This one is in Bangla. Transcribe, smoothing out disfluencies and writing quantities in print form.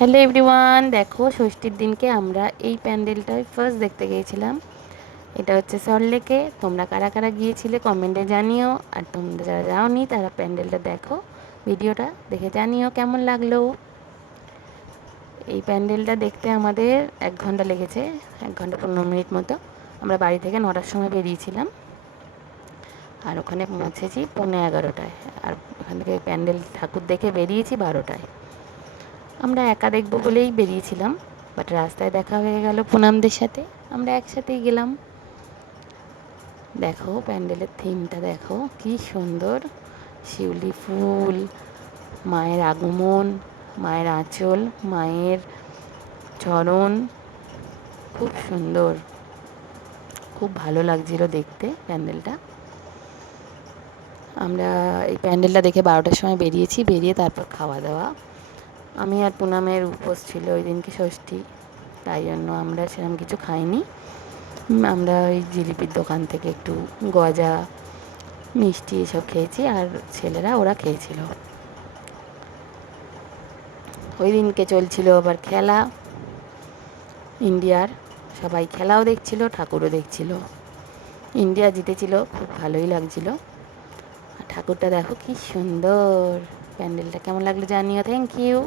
হ্যালো এভরিওয়ান, দেখো ষষ্ঠীর দিনকে আমরা এই প্যান্ডেলটাই ফার্স্ট দেখতে গিয়েছিলাম। এটা হচ্ছে সল্টলেকে। তোমরা কারা কারা গিয়েছিলে কমেন্টে জানিও, আর তোমরা যারা যাওনি তারা প্যান্ডেলটা দেখো, ভিডিওটা দেখে জানিও কেমন লাগলো। এই প্যান্ডেলটা দেখতে আমাদের 1 ঘন্টা লেগেছে, 1 ঘন্টা 15 মিনিট মতো। আমরা বাড়ি থেকে 9টার সময় বেরিয়েছিলাম, আর ওখানে পৌঁছেছি 11:45টায়। আর ওখান থেকে প্যান্ডেল ঠাকুর দেখে বেরিয়েছি 12টায়। আমরা একা দেখবো বলেই বেরিয়েছিলাম, বাট রাস্তায় দেখা হয়ে গেল পুনামদের সাথে, আমরা একসাথেই গেলাম। দেখো প্যান্ডেলের থিমটা দেখো কি সুন্দর, শিউলি ফুল, মায়ের আগমন, মায়ের আঁচল, মায়ের চরণ, খুব সুন্দর, খুব ভালো লাগছিল দেখতে প্যান্ডেলটা। আমরা এই প্যান্ডেলটা দেখে 12টার সময় বেরিয়েছি, বেরিয়ে তারপর খাওয়া দাওয়া। আমি আর পুনামের উপোস ছিল ওই দিনকে ষষ্ঠী, তাই জন্য আমরা সেরকম কিছু খাইনি। আমরা ওই জিলিপির দোকান থেকে একটু গজা, মিষ্টি এসব খেয়েছি, আর ছেলেরা ওরা খেয়েছিল। ওই দিনকে চলছিল আবার খেলা ইন্ডিয়ার, সবাই খেলাও দেখছিল, ঠাকুরও দেখছিল। ইন্ডিয়া জিতেছিল, খুব ভালোই লাগছিল। আর ঠাকুরটা দেখো কি সুন্দর। প্যান্ডেলটা কেমন লাগলো জানিও। Thank you.